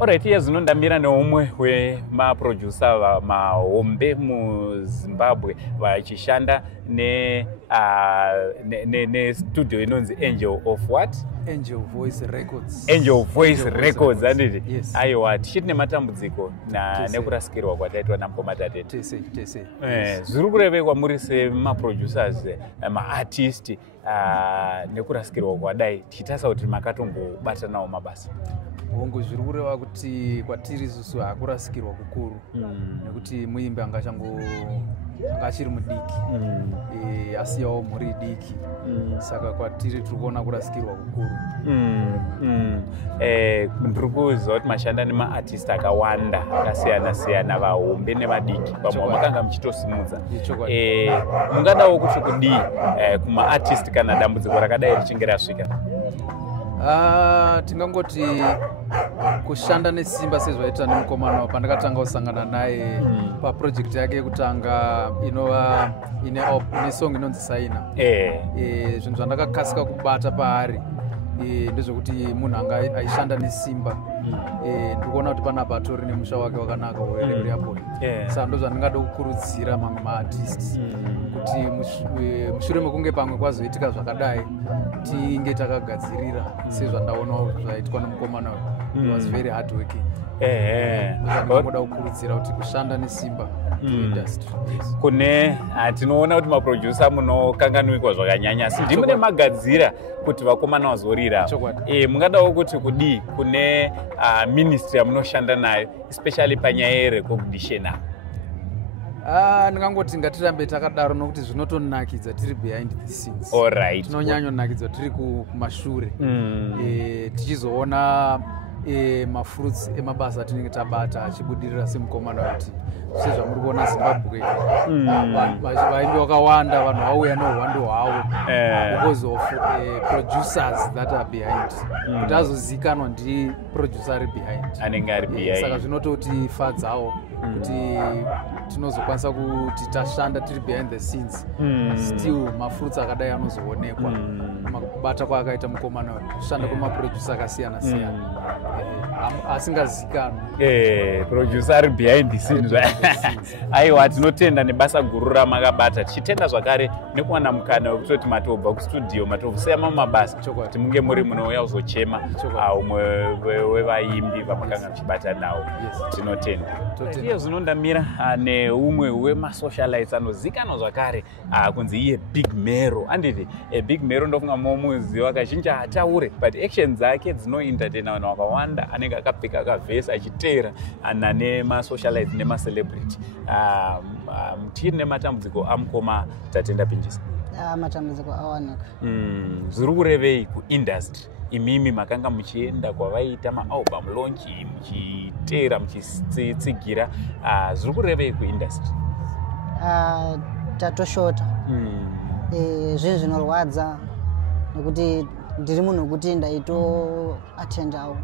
Alright, yazvinondamira neumwe wemaproducer mahombe muZimbabwe vachishanda ne studio inonzi Angel of what? Angel Voice Records. Angel Voice Records, anditi? Yes. Aiwa, tichiti nematambudziko nekurasikirwa kwataitwa naMukoma Tese. Zviri kureve kwamuri semaproducers, maartist, nekurasikirwa kwadai, tichitasa kuti makatombobata nawo mabasa. Hongu zviri kureva kuti kwatiri isusu hakurasikirwa kukuru nekuti muimbi angachiri mudiki asiyawo mhuri diki saka kwatiri tiri kuona kurasikirwa kukuru. Ndiri kuziva kuti mashanda nemaartist akawanda akasiyana-siyana vahombe nevadiki vamwe makanga muchitosimudza. Mungadawo kuti kudii kumaartist kana dambudziko rakadai richinge rasvika? Tingangoti kushanda nesimba sezvaita nemukomana pandakatanga kusangana naye paproject yake yekutanga inova ine song inonzi Saina. Zvinhu zvandakakasika kubata paari ndezvekuti munhu anga aishanda nesimba. Ndikuona kuti pana patori nemusha wake wakanaka weRebel. Saka ndo zvandingada kukurudzira mamwe maartists kuti mushure mekunge pamwe kwazoitika zvakadai tinge takagadzirira sezvandaona zvaitwa nemukomana. He was very hard working. Ndinoda kukurudzira kuti kushanda nesimba industry. Kune tinoona kuti maproducer munokanganwikwa zvakanyanya asi mune magadzira kuti vakomana vazorira. Mungadawo kuti kudii kune ministry yamunoshanda nayo especially panyaya yerecognition? Ndingangoti ngatirambe takadaro nokuti zvinotonakidza tiri behind the scenes. Alright. Tinonyanyonakidza tiri kumashure tichizoona mafruits emabasa atinenge tabata achibudirira semukomana kuti sezvamuri kuona Zimbabwe vaimbi vakawanda vanhu vauya nouhwando hwavo because of producers that are behind kuti azozikanwa ndiproducer ari behind anenge ari behind. Saka zvinototifadzawo kuti tinozokwanisa kuti tashanda tiri behind the scenes still mafruits akadai anozoonekwa kubata kwaakaita mukomana kushanda kwemaproducer akasiyana-siyana asingazikanwa producer ari behind the scenes. Aiwa, tinotenda nebasa guru ramakabata, tichitenda zvakare nekuwana mukana wekutoti matobva kustudio matobvuseya mamwe mabasa kuti munge muri munouya kuzochema umwe wevaimbi vamakanga muchibata nawo. Tinotenda. Iye zvinondamira neumwe wemasocialites anozikanwa zvakare kunzi iye Big Mero. Anditi Big Mero ndofunga momuziva kazhinji hataure but action dzake dzinoentertaina vanhu vakawanda, anenge akapfeka akavhesa achiteera nanemasocialites nemacelebrity. Tiri nematambudziko amukoma Tatenda Pinjisa? Matambudziko awanika. Zviri kurevei kuindustry? Imimi makanga muchienda kwavaita maalbum launch muchiteera muchitsigira, zviri kurevei kuindustry? Tatoshota. Zvinhu zvinorwadza nekuti ndiri munhu wekuti ndaitoatendawo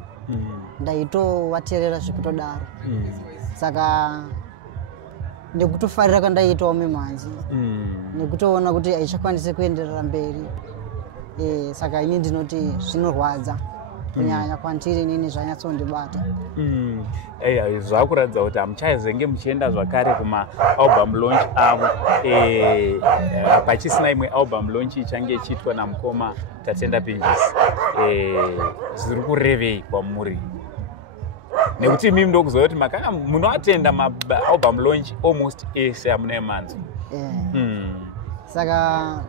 ndaitovateerera zvikutodaro saka nekutofarira kandaitawo mimhanzi nekutoona kuti haichakwanisi kuenderera mberi. Saka ini ndinoti zvinorwadza kunyanya kwandiri inini zvanyatsondibata. Zvakuratidza kuti hamuchazenge muchienda zvakare kumaalbum launch avo pachisina imwe album launch ichange ichiitwa namukoma Tatenda Pinjisa. Zviri kurevei kwamuri? Nekuti imimi ndokuziva kuti makanga munoatenda maalbum launch almost ese amuna emanzwa. Saka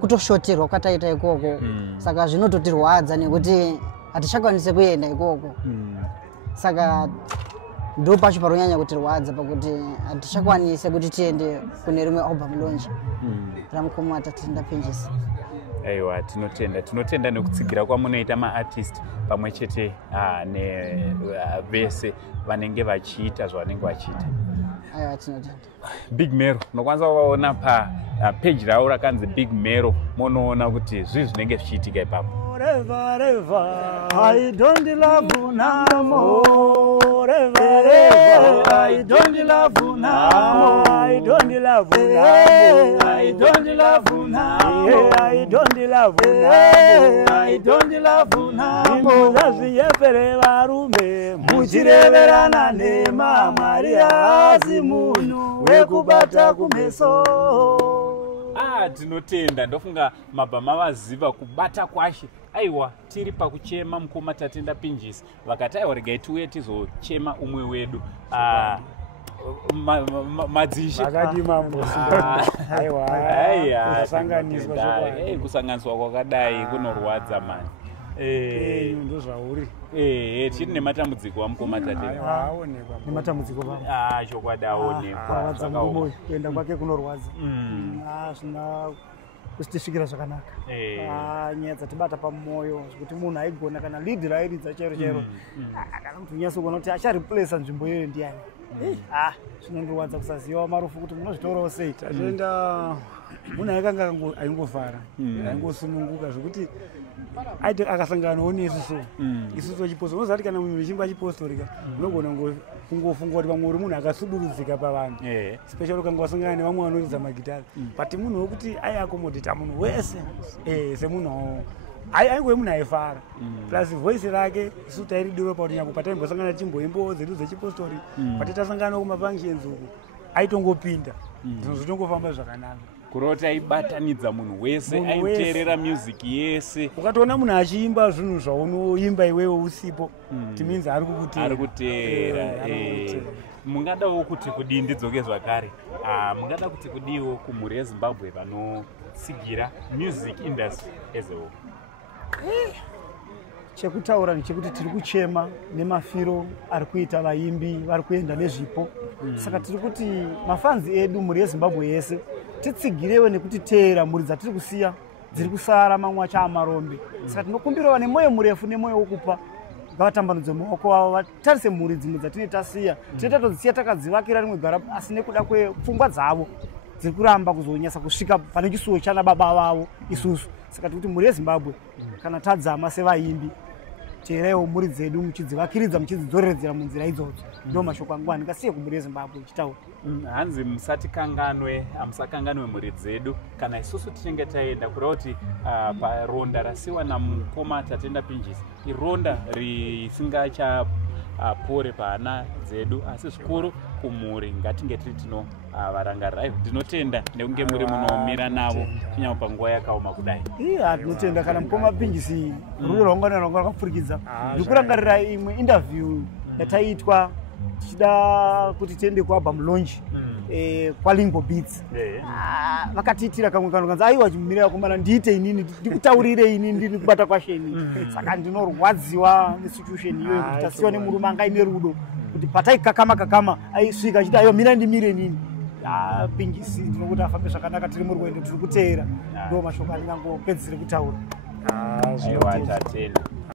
kutoshoterwa kwataita ikoko saka zvinototirwadza nekuti hatichakwanise kuenda ikoko. Saka ndo pacho paronyanya kutirwadza pakuti hatichakwanise kuti tiende kune rimwe album launch ramukoma Tatenda Pinjisa. Aiwa, tinotenda nekutsigira kwamunoita maartist pamwe chete nevese vanenge vachiita zvavanenge vachiita. Aiwa, tinotenda. Big Mero, unokwanisa kuvaona page ravo rakanzi Big Mero, munoona kuti zvinhu zvinenge zvichiitika ipapo. I don't love you now. I don't love you now. I don't love now. I don't love now. I don't love now. I don't love now. Muzazi yepere varume muchireverana nema Maria zimunu wekubata kumeso. Tinotenda ndofunga mabhama vaziva kubata kwashe. Aiwa tiri pakuchema mukoma Tatenda Pinjisi vakati aiwa regai tiuye tizochema umwe wedu madzishe vakati mambo aiwa kusanganiswa kusanganiswa kwakadai kunorwadza mani ndo zvauri tiri nematambudziko amukoma Tatenda nematambudziko chokwadi aonekwa kuenda kwake kunorwadza zvina kustisvikira zvakanaka nyaya dzatibata pamoyo zvekuti munhu aigona kana lead rairidza chero chero kana muthu unyaso kuona kuti achareplace nzvimbo iyoyo ndiani zvinondorwadza kusaziva marufu kuti munozvitorawo sei tatoenda munhu aikanga aingofara aingosununguka zvekuti aiti akasanganawo nesu isusu wechipostori unoziva kuti kana munhu wechimba chipostorika unogona kungofunga kuti vamwe uri munhu akasudurudzika pavanhu special ukanga wasangana nevamwe vanoridza magitari but munhu wekuti aiakomodita munhu wese semunhu aingove munhu aifara plus voice rake isu tairidiro pakuti nyangwe pataimbosangana tichimboimbo dzedu dzechipostori patitasangana kumafunctions uku aitongopinda zvinhu zvitongofamba zvakanaka kuroti aibatanidza munhu wese aiteerera music yese ukatoona munhu achiimba zvinhu zvaunoimba iwewe usipo timinzi ari kukuteera mungadawo kuti kudii ndidzoke zvakare mungada kuti kudiwo kumhuri yeZimbabwe vanosigira music industry as a whole chekutaura ndechekuti tiri kuchema nemafiro ari kuita vaimbi vari kuenda nezvipo saka tiri kuti mafanzi edu mhuri yeZimbabwe yese titsigirewo nekutiteera mhuri dzatiri kusiya dziri kusara mamwe acho amarombe saka tinokumbirawo nemwoyo murefu nemwoyo wokupa ngavatambanudze maoko avo vatarise mhuri dzimwe dzatine tasiya tinota todzisiya takadzivakira rimwe gara asi nekuda kwepfungwa dzavo dziri kuramba kuzonyasa kusvika pane chisuwo chana baba vavo isusu saka tikuti mhuri yeZimbabwe kana tadzama sevaimbi teeraiwo mhuri dzedu muchidzivakiridza muchidzidzoreredzera munzira idzodzo ndo mashoko angu andingasiye kumhuri yeZimbabwe ichitaura hanzi musakanganwe mhuri dzedu kana isusu tinenge taenda kureva kuti paronda rasiwa namukoma Tatenda Pinjisi ironda risingachapore paana dzedu asi zvikuru kumhuri ngatinge tiri tinovarangarira ndinotenda nekunge muri munomira navo kunyanya panguva yakaoma kudai tinotenda kana mukoma Pinjisi rudo rwaungano rwakapfurikidza ndikurangarira imwe interview yataiitwa tichida kuti tiende kualbum launch kwaLingbo Beats vakatiitira kamwe kanhu kanzi aiwa chimumirira kumana ndiite inini ndikutaurire inini ndiri kubata kwasheni saka ndinorwadziwa nesituation iyoyo kuti tasiwa nemurume anga ine rudo kuti pataikakama aisvika achiti aiwa mira ndimire nini Pinjisi ndinokuti afambe zvakanaka tiri murwendo tiri kuteera ndo mashoko andingangopedzisire kutaura aiwa Tatenda